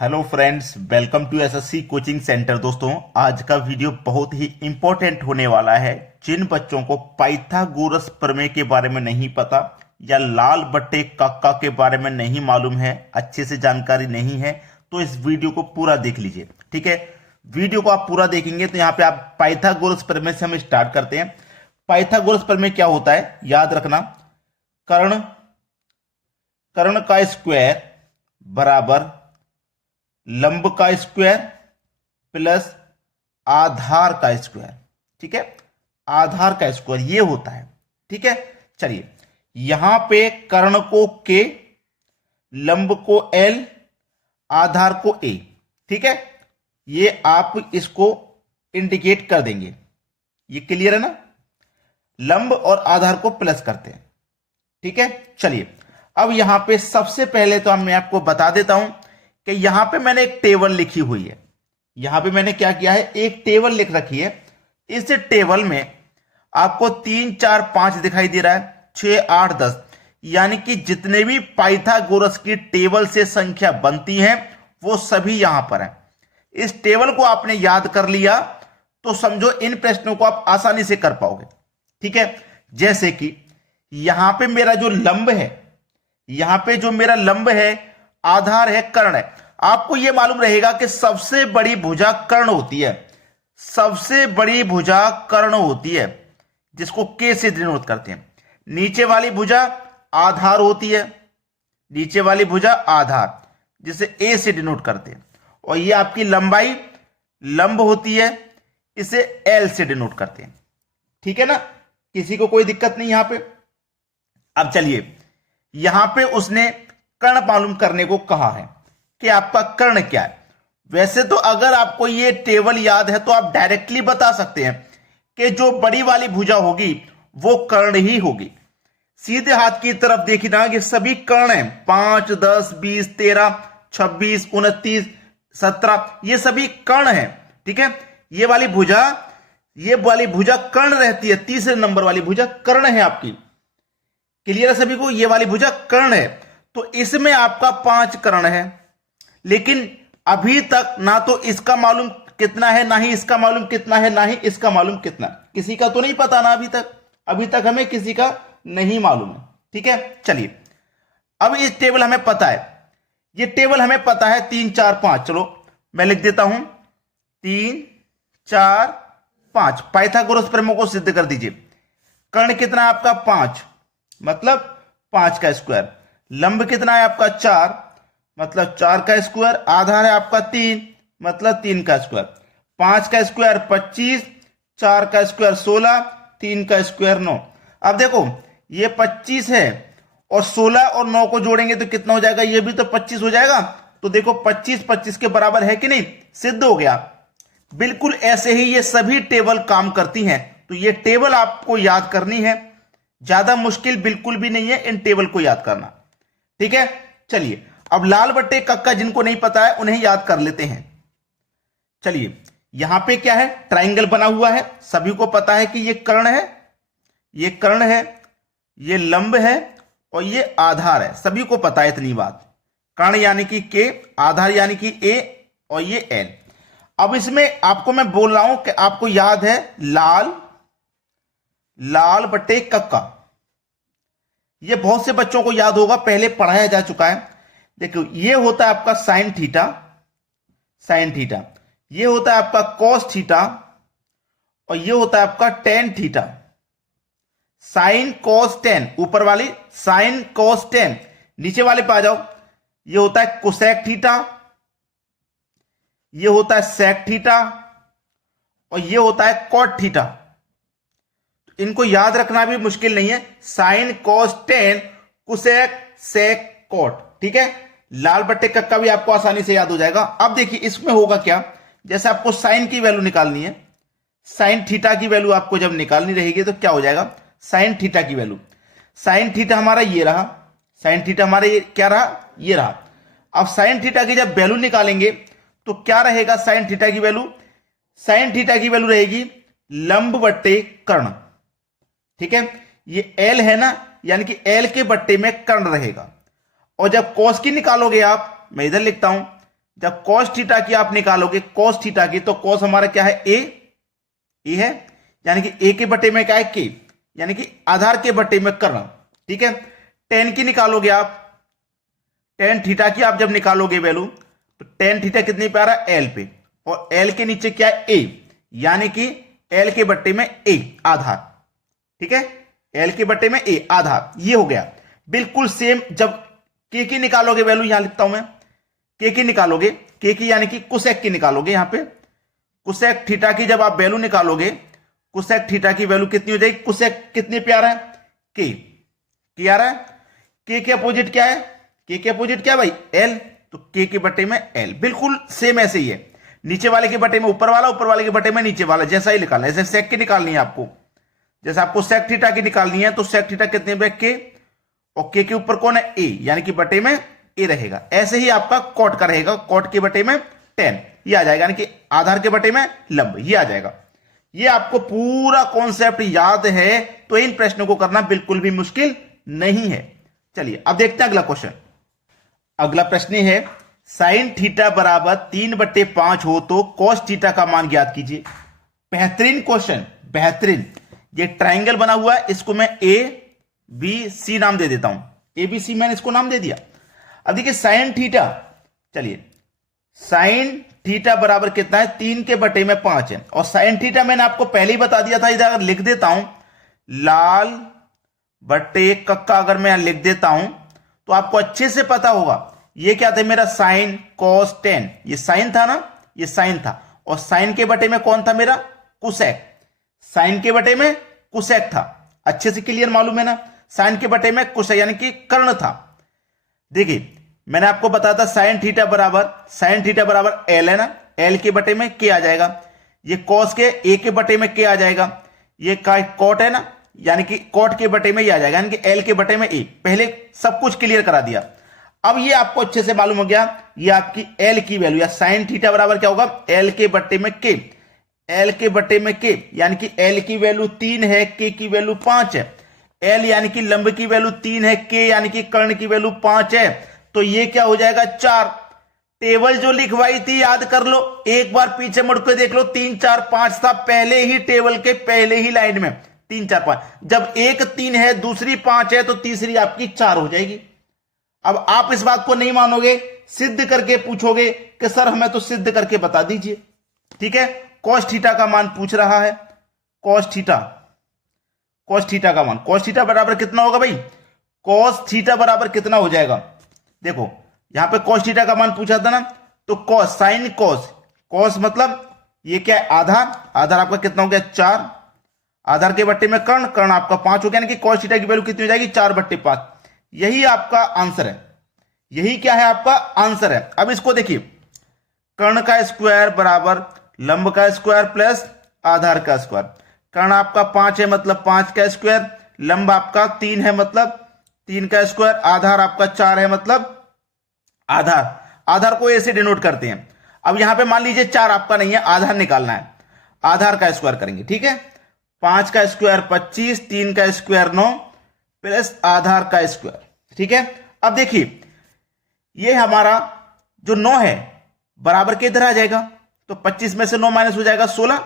Hello friends, welcome to SSC coaching centre. दोस्तों, आज का वीडियो बहुत ही इंपॉर्टेंट होने वाला है। जिन बच्चों को पाइथागोरस प्रमेय के बारे में नहीं पता या लाल बट्टे कक्का के बारे में नहीं मालूम है, अच्छे से जानकारी नहीं है, तो इस वीडियो को पूरा देख लीजिए। ठीक है, वीडियो को आप पूरा देखेंगे तो यहाँ पे आप पाइथागोरस प्रमेय से हम स्टार्ट करते हैं। पाइथागोरस प्रमेय क्या होता है, याद रखना। कर्ण कर्ण का स्क्वायर बराबर लंब का स्क्वायर प्लस आधार का स्क्वायर। ठीक है, आधार का स्क्वायर ये होता है। ठीक है, चलिए यहां पे कर्ण को के, लंब को एल, आधार को ए। ठीक है, ये आप इसको इंडिकेट कर देंगे। ये क्लियर है ना, लंब और आधार को प्लस करते हैं। ठीक है, चलिए अब यहां पे सबसे पहले तो मैं आपको बता देता हूं कि यहां पे मैंने एक टेबल लिखी हुई है। यहां पे मैंने क्या किया है, एक टेबल लिख रखी है। इस टेबल में आपको 3 4 5 दिखाई दे रहा है, 6 8 10, यानी कि जितने भी पाइथागोरस की टेबल से संख्या बनती है वो सभी यहां पर है। इस टेबल को आपने याद कर लिया तो समझो इन प्रश्नों को आप आसानी से कर पाओगे। ठीक है, जैसे कि यहां पे मेरा जो लंब है, यहां पे जो मेरा लंब है, आधार है, कर्ण है। आपको यह मालूम रहेगा कि सबसे बड़ी भुजा कर्ण होती है। सबसे बड़ी भुजा कर्ण होती है, जिसको के से डिनोट करते हैं। नीचे वाली भुजा आधार होती है, नीचे वाली भुजा आधार, जिसे ए से डिनोट करते हैं। और ये आपकी लंबाई लंब होती है, इसे एल से डिनोट करते हैं। ठीक है ना, किसी को कोई दिक्कत नहीं यहां पे। अब चलिए, यहां पे उसने कर्ण मालूम करने को कहा है कि आपका कर्ण क्या है। वैसे तो अगर आपको ये टेबल याद है तो आप डायरेक्टली बता सकते हैं कि जो बड़ी वाली भुजा होगी वो कर्ण ही होगी। सीधे हाथ की तरफ देखिए ना, ये सभी कर्ण हैं। 5 10 20 13 26 29 17, ये सभी कर्ण हैं। ठीक है, ये वाली भुजा कर्ण रहती है। तीसरे नंबर वाली भुजा कर्ण है आपकी। क्लियर है सभी को, ये वाली भुजा कर्ण है। तो इसमें आपका 5 कर्ण है, लेकिन अभी तक ना तो इसका मालूम कितना है, ना ही इसका मालूम कितना है, ना ही इसका मालूम कितना। किसी का तो नहीं पता ना अभी तक हमें किसी का नहीं मालूम है। ठीक है, चलिए अब इस टेबल हमें पता है, ये टेबल हमें पता है 3 4 5। चलो मैं लिख देता हूं 3 4 5। पाइथागोरस प्रमेय को सिद्ध कर दीजिए। कर्ण कितना है आपका 5, मतलब 5 का स्क्वायर। लंब कितना है आपका 4, मतलब 4 का स्क्वायर। आधार है आपका 3, मतलब 3 का स्क्वायर। 5 का स्क्वायर 25, 4 का स्क्वायर 16, 3 का स्क्वायर 9। अब देखो ये 25 है और 16 और 9 को जोड़ेंगे तो कितना हो जाएगा, ये भी तो 25 हो जाएगा। तो देखो 25 25 के बराबर है कि नहीं, सिद्ध हो गया। बिल्कुल ऐसे ही ये सभी टेबल काम करती हैं। तो ये टेबल आपको याद करनी है, ज्यादा मुश्किल बिल्कुल भी नहीं है इन टेबल को याद करना। ठीक है, चलिए अब लाल बट्टे कक्का जिनको नहीं पता है उन्हें याद कर लेते हैं। चलिए यहां पे क्या है, ट्राइंगल बना हुआ है। सभी को पता है कि ये कर्ण है, ये कर्ण है, ये लंब है और ये आधार है। सभी को पता है इतनी बात। कर्ण यानी कि के, आधार यानी कि ए, और ये एल। अब इसमें आपको मैं बोल रहा हूं कि आपको याद है लाल बट्टे कक्का। ये बहुत से बच्चों को याद होगा, पहले पढ़ाया जा चुका है। देखो ये होता है आपका साइन थीटा, साइन थीटा। ये होता है आपका कॉस थीटा और ये होता है आपका tan theta. Sine cos tan, ऊपर वाली साइन कॉस टेन। नीचे वाले पे आ जाओ, ये होता है कोसेक थीटा, ये होता है सेक थीटा और ये होता है कॉट थीटा। इनको याद रखना भी मुश्किल नहीं है, साइन कॉस टेन, कुसेक, सेक, कॉट। ठीक है, लाल बट्टे कक्का भी आपको आसानी से याद हो जाएगा। अब देखिए इसमें होगा क्या, जैसे आपको साइन की वैल्यू निकालनी है, साइन थीटा की वैल्यू आपको जब निकालनी रहेगी तो क्या हो जाएगा, साइन थीटा की वैल्यू। साइन थीटा हमारा ये रहा, साइन थीटा हमारा ये क्या रहा, ये रहा। अब साइन थीटा की जब वैल्यू निकालेंगे तो क्या रहेगा, साइन थीटा की वैल्यू, साइन थीटा की वैल्यू रहेगी लंब बट्टे कर्ण। ठीक है, ये एल है ना, यानी कि एल के बट्टे में कर्ण रहेगा। और जब कॉस की निकालोगे आप, मैं इधर लिखता हूं जब cos थीटा की आप निकालोगे, cos थीटा की, तो cos हमारा क्या है, ए है, यानी कि ए के बटे में क्या है, के, यानी कि आधार के बटे में कर्ण। ठीक है, टेन की निकालोगे आप, टेन थीटा की आप जब निकालोगे वैल्यू, तो टेन थीटा कितने पे आ रहा है, एल पे, और एल के नीचे क्या है, ए, यानी कि एल के बट्टे में ए आधार। ठीक है, एल के बट्टे में ए आधार, ये हो गया। बिल्कुल सेम जब के की निकालोगे वैल्यू, यहां लिखता हूं मैं, के की निकालोगे, के की यानी कि कुसेक की निकालोगे, यहां पे कुसेक थीटा की जब आप वैल्यू निकालोगे, कुसेक थीटा की वैल्यू कितनी हो जाएगी, कुसेक कितने पे आ रहा है, के आ रहा है, के अपोजिट क्या है, के अपोजिट क्या है भाई, एल, तो के बटे में एल। बिल्कुल सेम ऐसे ही है, नीचे वाले के बटे में ऊपर वाला, ऊपर वाले के बटे में नीचे वाला, जैसा ही निकालना है। जैसे सेक की निकालनी है आपको, जैसे आपको सेक थीटा की निकालनी है, तो सेक थीटा कितने पे, के, और के ऊपर कौन है, ए, यानी कि बटे में ए रहेगा। ऐसे ही आपका कॉट का रहेगा, कॉट के बटे में टेन, ये आ जाएगा, यानी कि आधार के बटे में लंब, ये आ जाएगा। ये आपको पूरा कॉन्सेप्ट याद है, तो इन प्रश्नों को करना बिल्कुल भी मुश्किल नहीं है। चलिए अब देखते हैं अगला क्वेश्चन। अगला प्रश्न है, साइन थीटा बराबर 3/5 हो तो कॉस थीटा का मान ज्ञात कीजिए। बेहतरीन क्वेश्चन, बेहतरीन। ये ट्राइंगल बना हुआ है, इसको मैं ए बी सी नाम दे देता हूं, ए बी सी मैंने इसको नाम दे दिया। अब देखिए साइन थीटा, चलिए साइन थीटा बराबर कितना है, 3/5 है, और साइन थीटा मैंने आपको पहले ही बता दिया था। इधर अगर लिख देता हूं लाल बटे कक्का, अगर मैं यहां लिख देता हूं तो आपको अच्छे से पता होगा ये क्या था, मेरा साइन कॉस टेन, ये साइन था ना, ये साइन था, और साइन के बटे में कौन था मेरा, कुसेक, साइन के बटे में कुसेक था। अच्छे से क्लियर मालूम है ना, साइन के बटे में कुसेक यानी कि कर्ण था। देखिए मैंने आपको बताया था साइन थीटा बराबर एल है ना, एल के बटे में के आ जाएगा, ये कॉस के ए के बटे में के आ जाएगा, ये कॉट है ना, यानी कि कॉट के बटे में ये आ जाएगा, यानी कि एल के बटे में ए। पहले सब कुछ क्लियर करा दिया। अब ये आपको अच्छे से मालूम हो गया, ये आपकी एल की वैल्यू, या साइन थीटा बराबर क्या होगा, एल के बटे में के, एल के बटे में के, यानी कि एल की वैल्यू 3 है, के की वैल्यू 5 है। एल यानी कि लंब की वैल्यू 3 है, के यानी कि कर्ण की वैल्यू 5 है, तो ये क्या हो जाएगा 4। टेबल जो लिखवाई थी याद कर लो, एक बार पीछे मुड़ के देख लो, 3 4 5 था पहले ही टेबल के पहले ही लाइन में, 3 4 5। जब एक 3 है, दूसरी 5 है, तो तीसरी आपकी 4 हो जाएगी। अब आप इस बात को नहीं मानोगे, सिद्ध करके पूछोगे कि सर हमें तो सिद्ध करके बता दीजिए। ठीक है, कॉस थीटा का मान पूछ रहा है, कॉस थीटा का मान, कॉस थीटा बराबर कितना होगा भाई, कॉस थीटा बराबर कितना हो जाएगा, देखो यहां पे कॉस थीटा का मान पूछा था ना, तो कॉस साइन कॉस मतलब ये क्या है, आधार आपका कितना हो गया 4, आधार के बट्टे में कर्ण आपका 5 हो गया, यानी कि कॉस थीटा की वैल्यू कितनी हो जाएगी 4/5। यही आपका आंसर है, यही क्या है आपका आंसर है। अब इसको देखिए, कर्ण का स्क्वायर बराबर लंब का स्क्वायर प्लस आधार का स्क्वायर। कर्ण आपका 5 है मतलब 5 का स्क्वायर, लंब आपका 3 है मतलब 3 का स्क्वायर, आधार आपका 4 है मतलब आधार को ए से डिनोट करते हैं। अब यहां पे मान लीजिए 4 आपका नहीं है, आधार निकालना है, आधार का स्क्वायर करेंगे। ठीक है, 5 का स्क्वायर 25, 3 का स्क्वायर 9 प्लस आधार का स्क्वायर। ठीक है, अब देखिए ये हमारा जो 9 है बराबर के इधर आ जाएगा, तो 25 में से 9 माइनस हो जाएगा 16,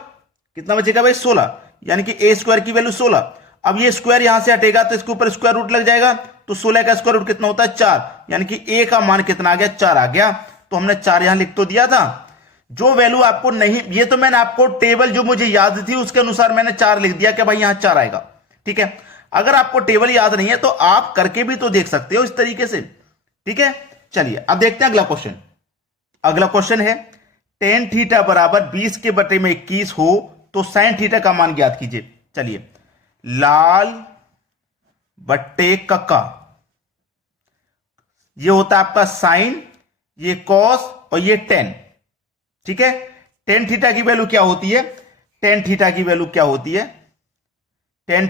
कितना बचेगा भाई 16, यानी कि ए स्क्वायर की वैल्यू 16। अब ये स्क्वायर यहां से हटेगा तो इसके ऊपर स्क्वायर रूट लग जाएगा, तो 16 का स्क्वायर रूट कितना होता है 4, यानी कि ए का मान कितना आ गया 4 आ गया। तो हमने 4 यहां लिख तो दिया था, जो वैल्यू आपको नहीं, ये तो मैंने आपको टेबल जो मुझे याद थी उसके अनुसार मैंने 4 लिख दिया कि भाई यहां 4 आएगा। ठीक है, अगर आपको टेबल याद नहीं है तो आप करके भी तो देख सकते हो इस तरीके से। ठीक है, चलिए अब देखते हैं अगला क्वेश्चन। अगला क्वेश्चन है टेन थीटा बराबर 20 के बटे में 21 हो तो साइन थीटा का मान ज्ञात कीजिए। चलिए, लाल बट्टे कक्का, ये होता है आपका साइन, ये कॉस और ये टेन। ठीक है, टेन थीटा की वैल्यू क्या होती है, टेन थीटा की वैल्यू क्या होती है, टेन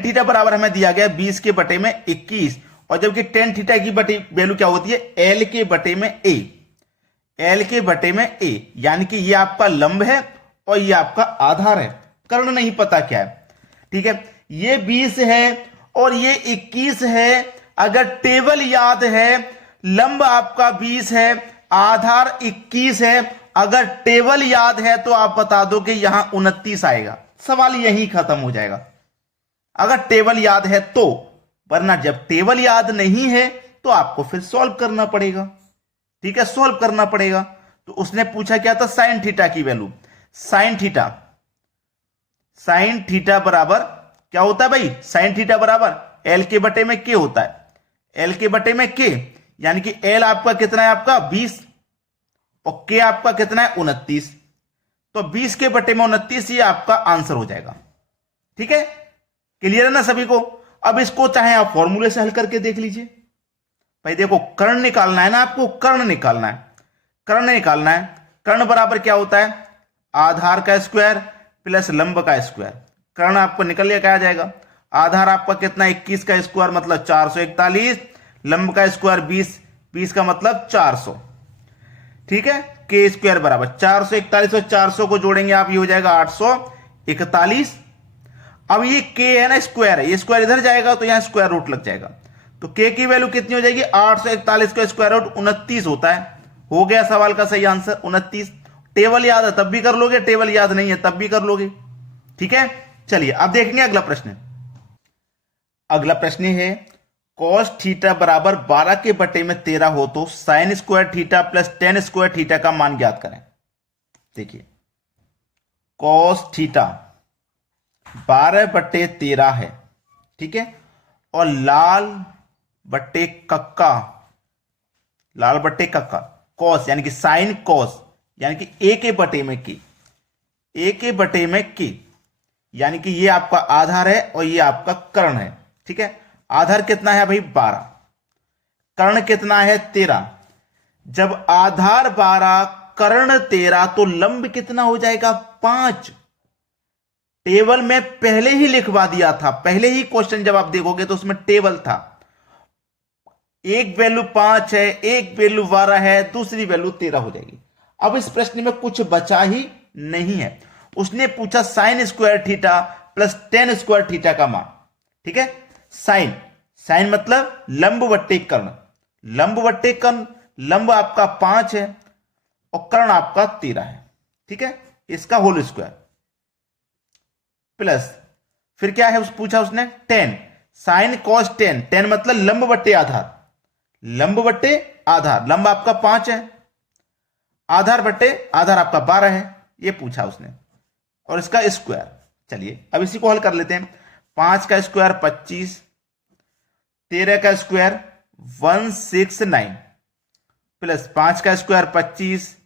थीटा बराबर हमें दिया गया 20 के बटे में 21, और जबकि टेन थीटा की वैल्यू क्या होती है, एल के बटे में ए, एल के बटे में ए, यानी कि ये आपका लंब है और ये आपका आधार है, कर्ण नहीं पता क्या है। ठीक है, ये 20 है और ये 21 है। अगर टेबल याद है, लंब आपका 20 है, आधार 21 है, अगर टेबल याद है तो आप बता दो कि यहां 29 आएगा, सवाल यही खत्म हो जाएगा अगर टेबल याद है तो। वरना जब टेबल याद नहीं है तो आपको फिर सॉल्व करना पड़ेगा। ठीक है, सॉल्व करना पड़ेगा। तो उसने पूछा क्या था, साइन थीटा की वैल्यू। साइन थीटा बराबर क्या होता है भाई, साइन थीटा बराबर एल के बटे में के होता है, एल के बटे में के, यानी कि एल आपका कितना है, आपका 20, और के आपका कितना है 29। तो 20 के बटे में 29 ये आपका आंसर हो जाएगा। ठीक है, क्लियर है ना सभी को। अब इसको चाहे आप फॉर्मूले से हल करके देख लीजिए। भाई देखो, कर्ण निकालना है ना आपको, कर्ण निकालना है, कर्ण निकालना है। कर्ण बराबर क्या होता है, आधार का स्क्वायर प्लस लंब का स्क्वायर। कर्ण आपको निकल लिया, क्या आ जाएगा, आधार आपका कितना 21 का स्क्वायर मतलब 441, लंब का स्क्वायर 20, 20 का मतलब 400। ठीक है, के स्क्वायर बराबर 441 और 400 को जोड़ेंगे आप, ये हो जाएगा 841। अब ये के है ना, स्क्वायर है, ये स्क्वायर इधर जाएगा तो यहां स्क्वायर रूट लग जाएगा। तो के की वैल्यू कितनी हो जाएगी, 841 का स्क्वायर रूट 29 होता है। हो गया सवाल का सही आंसर 29। टेबल याद है तब भी कर लोगे, टेबल याद नहीं है तब भी कर लोगे। ठीक है, चलिए अब देखेंगे अगला प्रश्न। अगला प्रश्न है, कॉस थीटा बराबर 12 के बटे में 13 हो तो sine square theta plus ten square theta का मान ज्ञात करें। देखिए, कॉस थीटा 12 बटे 13 है, ठीक है, और लाल बटे कक्का कॉस यानी कि साइन कॉस यानी कि ए के बटे में की, ए के बटे में की, यानी कि ये आपका आधार है और ये आपका कर्ण है। ठीक है, आधार कितना है भाई 12, कर्ण कितना है 13। जब आधार 12 कर्ण 13 तो लंब कितना हो जाएगा 5। टेबल में पहले ही लिखवा दिया था, पहले ही क्वेश्चन जब आप देखोगे तो उसमें टेबल था। एक वैल्यू 5 है, एक वैल्यू 12 है, दूसरी वैल्यू 13 हो जाएगी। अब इस प्रश्न में कुछ बचा ही नहीं है। उसने पूछा sine square theta plus ten square theta का मान। ठीक है, साइन मतलब लंब बट्टे कर्ण, लंब बट्टे कर्ण, लंब आपका 5 है और कर्ण आपका 13 है। ठीक है, इसका होल स्क्वायर प्लस फिर क्या है पूछा उसने, ten, sine cos tan, ten मतलब लंब बट्टे आधार, लंब बट्टे आधार, लंब आपका 5 है, आधार बट्टे आधार आपका 12 है, ये पूछा उसने, और इसका स्क्वायर। चलिए अब इसी को हल कर लेते हैं। 5 का स्क्वायर 25, 13 का स्क्वायर 169 प्लस 5 का स्क्वायर 25,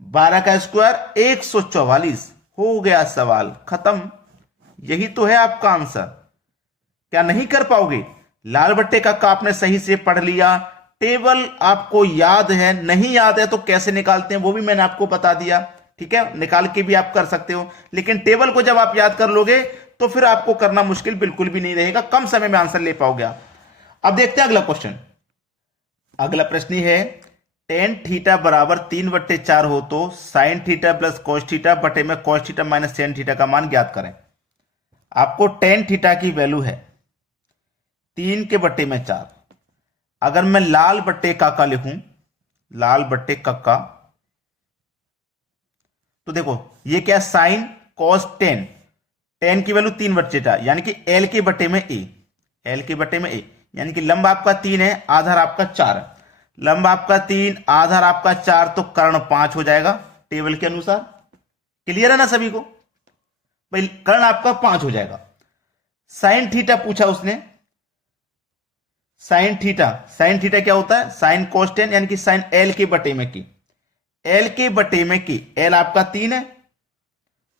12 का स्क्वायर 144। हो गया सवाल खत्म। यही तो है आपका आंसर। क्या नहीं कर पाओगे? लाल बट्टे का आपने सही से पढ़ लिया, टेबल आपको याद है, नहीं याद है तो कैसे निकालते हैं वो भी मैंने आपको बता दिया। ठीक है, निकाल के भी आप कर सकते हो, लेकिन टेबल को जब आप याद कर लोगे तो फिर आपको करना मुश्किल बिल्कुल भी नहीं रहेगा, कम समय में आंसर ले पाओगे आप। अब देखते हैं अगला क्वेश्चन। अगला प्रश्न है, टेन थीटा बराबर 3/4 हो तो sine theta plus cos theta बटे में cos theta minus tan theta का मान ज्ञात करें। आपको टेन थीटा की वैल्यू है 3/4। अगर मैं लाल बट्टे काका लिखूं, लाल बट्टे कक्का, तो देखो ये क्या, साइन कॉस टेन, टेन की वैल्यू 3/4 यानी कि एल के बटे में ए, एल के बटे में ए, यानी कि लंब आपका 3 है, आधार आपका 4 है, लंब आपका 3, आधार आपका 4, तो कर्ण 5 हो जाएगा टेबल के अनुसार। क्लियर है ना सभी को? भाई कर्ण आपका 5 हो जाएगा। साइन थीटा पूछा उसने, साइन थीटा क्या होता है, साइन कॉस टेन यानी कि साइन एल के बटे में की, एल के बटे में की, एल आपका 3 है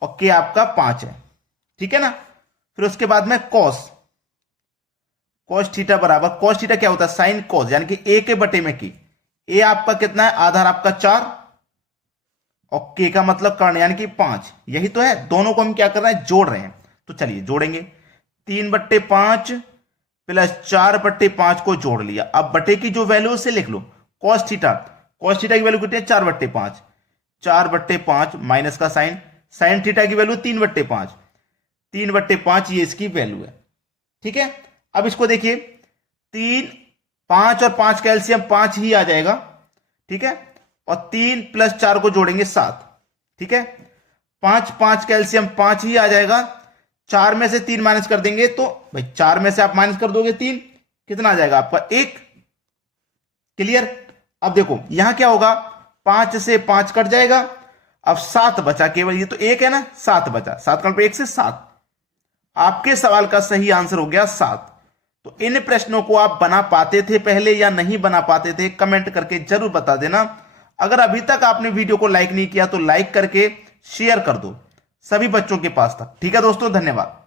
और के आपका 5 है। ठीक है ना, फिर उसके बाद में कॉस थीटा बराबर, कॉस थीटा क्या होता है, साइन कॉस यानी कि ए के बटे में की, ए आपका कितना है, आधार आपका 4 और के का मतलब कर्ण यानी कि 5। यही तो है, दोनों को हम क्या कर रहे हैं, जोड़ रहे हैं। तो चलिए जोड़ेंगे, 3/5 प्लस 4/5 को जोड़ लिया। अब बटे की जो वैल्यू उसे लिख लो, कॉस थीटा की वैल्यू कितनी है, 4/5, 4/5 माइनस का साइन थीटा की वैल्यू 3/5, 3/5 ये इसकी वैल्यू है। ठीक है, अब इसको देखिए, 3, 5 और 5 का एलसीएम 5 ही आ जाएगा। ठीक है, और 3 प्लस 4 को जोड़ेंगे 7। ठीक है, 5 5 कैल्शियम 5 ही आ जाएगा। 4 में से 3 माइनस कर देंगे तो भाई 4 में से आप माइनस कर दोगे 3, कितना आ जाएगा आपका 1। क्लियर। अब देखो यहां क्या होगा, 5 से 5 कट जाएगा, अब 7 बचा केवल, ये तो 1 है ना, 7 बचा, 7 का 1 से 7। आपके सवाल का सही आंसर हो गया 7। तो इन प्रश्नों को आप बना पाते थे पहले या नहीं बना पाते थे, कमेंट करके जरूर बता देना। अगर अभी तक आपने वीडियो को लाइक नहीं किया तो लाइक करके शेयर कर दो सभी बच्चों के पास तक। ठीक है दोस्तों, धन्यवाद।